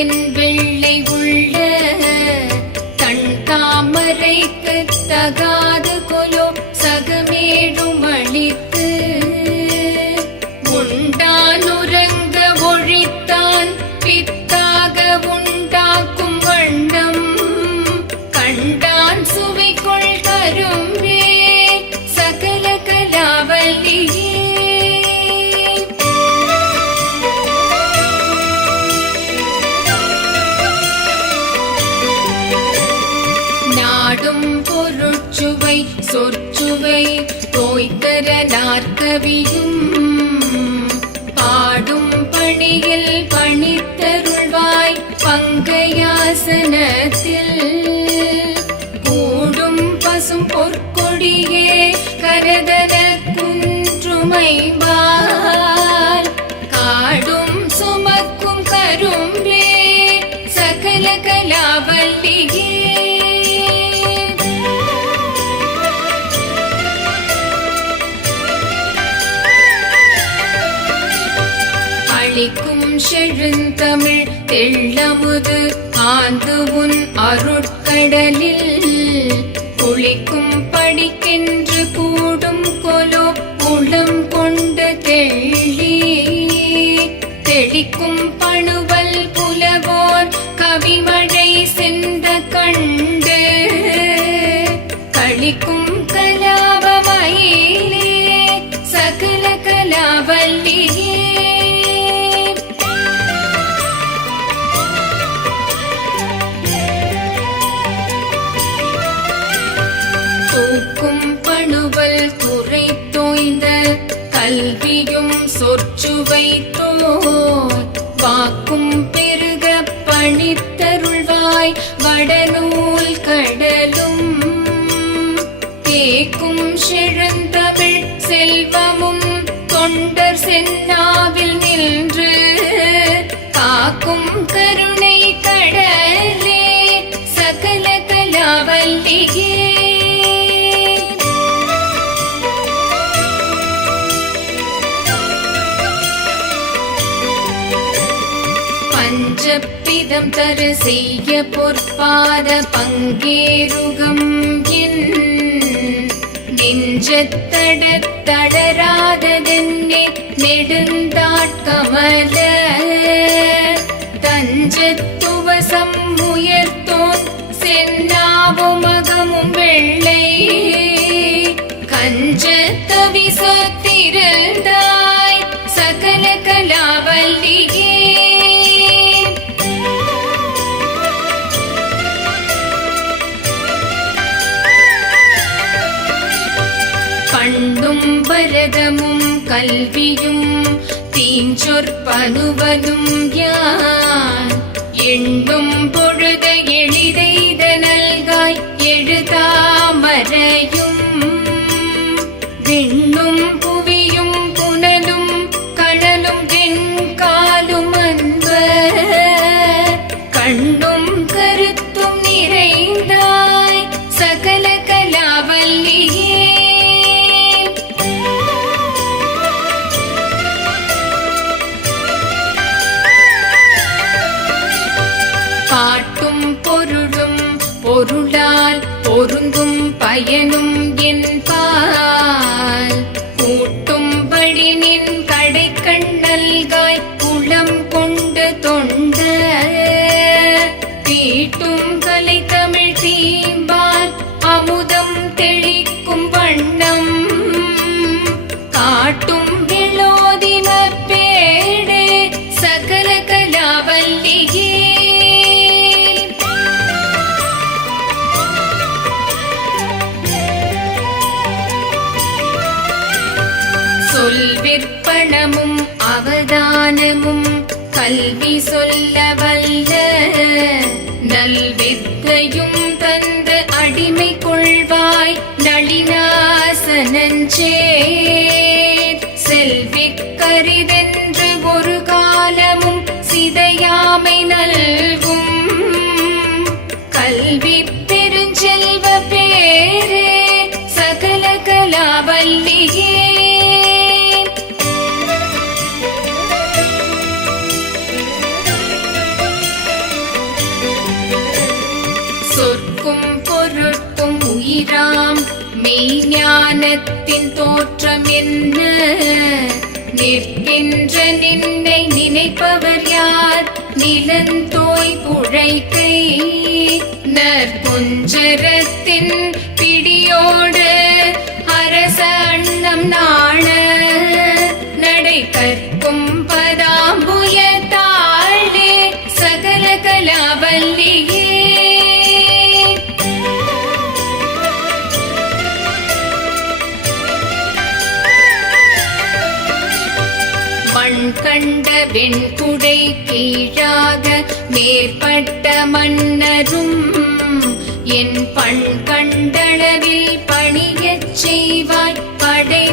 என் வெள்ளை உள்ள தன் தாமரைக்கு தகாது கொலோ சகமேடும் அளித்து உண்டான் உறங்க ஒழித்தான் பித்தாக உண்டாக்கும் வண்ணம் கண்டான் சுவைக்குள் கரும்பே சகல கலாவல்லியே. நாடும் பொருட்சுவை சொற்சுவை தோய்தர நாற்கவியும் பாடும் பணியில் பணித்தருள்வாய் பங்கையாசனத்தில் கூடும் பசும் பொற்கொடியே கரதர குன்றுமைவார் காடும் சுமக்கும் கரும்பே சகல கலாவல்லியே. அளிக்கும் செழுந்தமிழ் தெள்ளமுது ஆந்து உன் அருட்கடலில் குளிக்கும் படிக்கென்று கூடும் கொலோ உளம் கொண்டு தெள்ளி தெளிக்கும் பணுவல் புலவோர் கவிமழை சென்ற கண்டு களிக்கும் கலாபமயிலே சகல கலாவல்லியே. தூக்கும் பணுவல் துறை தோய்ந்த கல்வியும் சொற்சுவை தோய் வாக்கும் பெருக பணித்தருள்வாய் வடநூல் கடலும் தேக்கும் செழுந்தமிழ் செல்வமும் தொண்டர் சென்னாவில் நின்று காக்கும் கருணை கடலே சகல கலாவல்லியே. பஞ்சப்பிதம் தரு செய்ய பொற்பாத பங்கேருகம் என் நெஞ்சத்தட தடராததென்னே நெடுந்தாட்கமல தஞ்சத்துவசம் உயர்த்தோன் சென்னாவும் மகமும் வெள்ளை கஞ்சத்தவி சொத்திருந்தாய் சகல கலாவல்லியே. பண்டும் பரதமும் கல்வியும் தீஞ்சொற்பனுவலும் யான் எண்ணும் பொழுத எளிதைத நல்காய் எழுதாமரையும் விண்ணும் புவியும் புனலும் கணலும் வெண்காலும் அன்ப கண்ணும் கருத்தும் நிறைந்தாய் சகல கலாவல்லியே. பாட்டும் பொருளும் பொருளால் பொருந்தும் பயனும் என்பால் கூட்டும்படி நின் கடை கண்ணல்காய் குளம் கொண்டு தொண்ட தீட்டும் கலை தமிழ் தீம்பால் அமுதம் தெளிக்கும் வண்ணம் காட்டும் விளோதின பேடே சகல கலாவல்லியே. சொல்விற்பனமும் அவதானமும் கல்வி சொல்ல வல்ல நல்வித்தையும் தந்து அடிமை கொள்வாய் நளினாசனஞ்சே செல்விக்கரிதென்று ஒரு காலமும் சிதையாமை நல்கும் கல்வி பெருஞ்செல்வ பேரே சகல கலாவல்லியே. மெய்ஞானத்தின் தோற்றம் என்ன? நிற்கின்ற நின்னை நினைப்பவர் யார்? நிலந்தோய் புழைக்கை நற்குஞ்சரத்தின் பிடியோடு அரச அன்னம் நாண நடை கற்கும் பதாம்புய தாழே சகல கலாவல்லியே. மண் கண்ட வெண்குடை கீழாக மேற்பட்ட மன்னரும் என் பண் கண்டளவில் பணியச் செய்வாய் படை